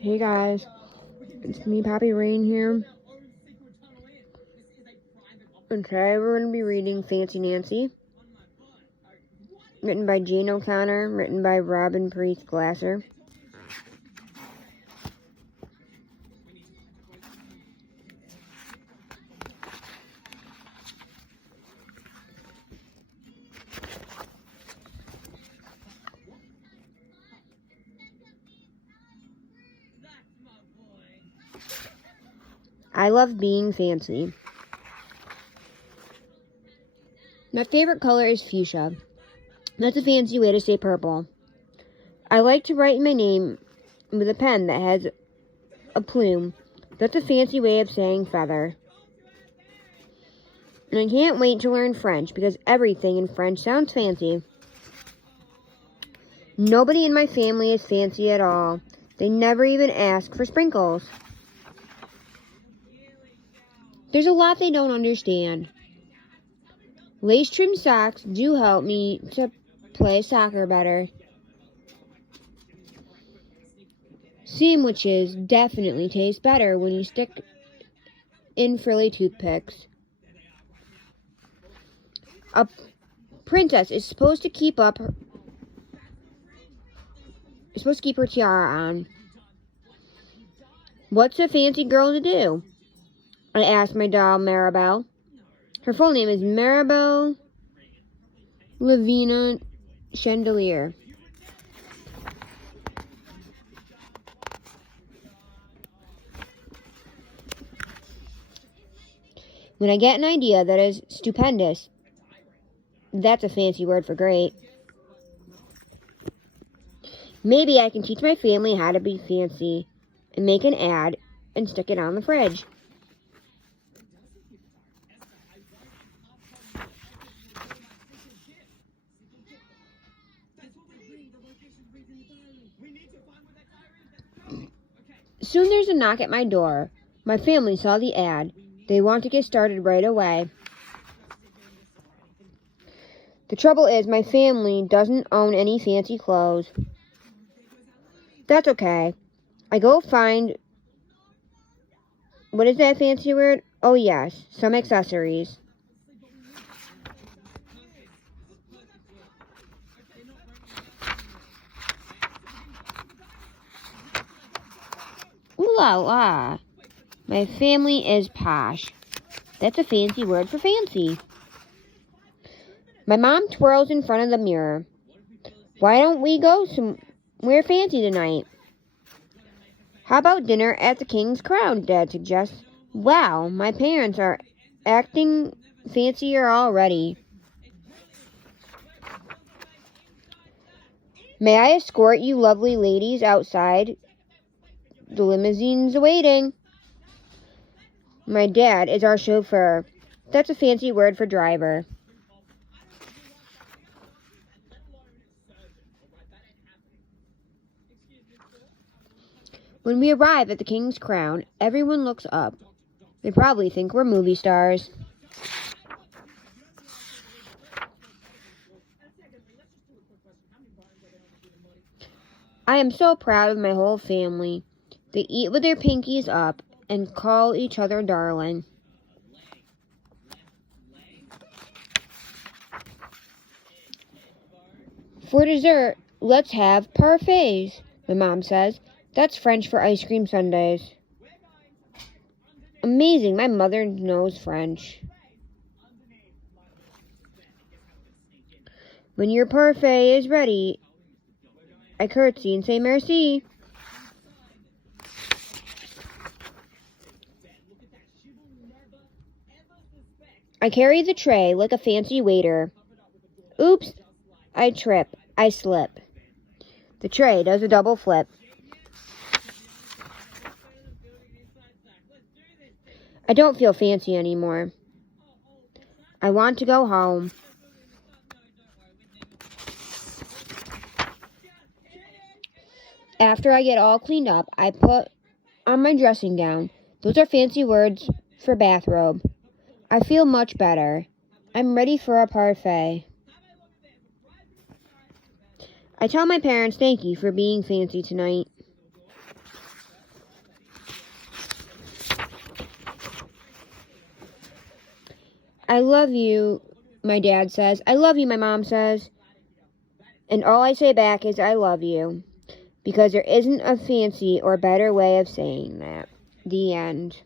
Hey guys, it's me, Poppy Rain here. And today we're going to be reading Fancy Nancy, written by Jane O'Connor, written by Robin Priest Glasser. I love being fancy. My favorite color is fuchsia. That's a fancy way to say purple. I like to write my name with a pen that has a plume. That's a fancy way of saying feather. And I can't wait to learn French because everything in French sounds fancy. Nobody in my family is fancy at all. They never even ask for sprinkles. There's a lot they don't understand. Lace-trimmed socks do help me to play soccer better. Sandwiches definitely taste better when you stick in frilly toothpicks. A princess is supposed to keep her tiara on. What's a fancy girl to do? I asked my doll, Maribel. Her full name is Maribel Lavina Chandelier. When I get an idea that is stupendous, that's a fancy word for great. Maybe I can teach my family how to be fancy and make an ad and stick it on the fridge. Soon there's a knock at my door. My family saw the ad. They want to get started right away. The trouble is my family doesn't own any fancy clothes. That's okay. I go find... What is that fancy word? Oh yes, some accessories. Ooh la la. My family is posh. That's a fancy word for fancy. My mom twirls in front of the mirror. Why don't we go somewhere fancy tonight? How about dinner at the King's Crown, Dad suggests. Wow, my parents are acting fancier already. May I escort you lovely ladies outside? The limousine's waiting. My dad is our chauffeur. That's a fancy word for driver. When we arrive at the King's Crown, everyone looks up. They probably think we're movie stars. I am so proud of my whole family. They eat with their pinkies up and call each other darling. For dessert, let's have parfaits, my mom says. That's French for ice cream sundaes. Amazing, my mother knows French. When your parfait is ready, I curtsy and say merci. I carry the tray like a fancy waiter. Oops, I trip, I slip. The tray does a double flip. I don't feel fancy anymore. I want to go home. After I get all cleaned up, I put on my dressing gown. Those are fancy words for bathrobe. I feel much better. I'm ready for a parfait. I tell my parents thank you for being fancy tonight. I love you, my dad says. I love you, my mom says. And all I say back is I love you. Because there isn't a fancy or better way of saying that. The end.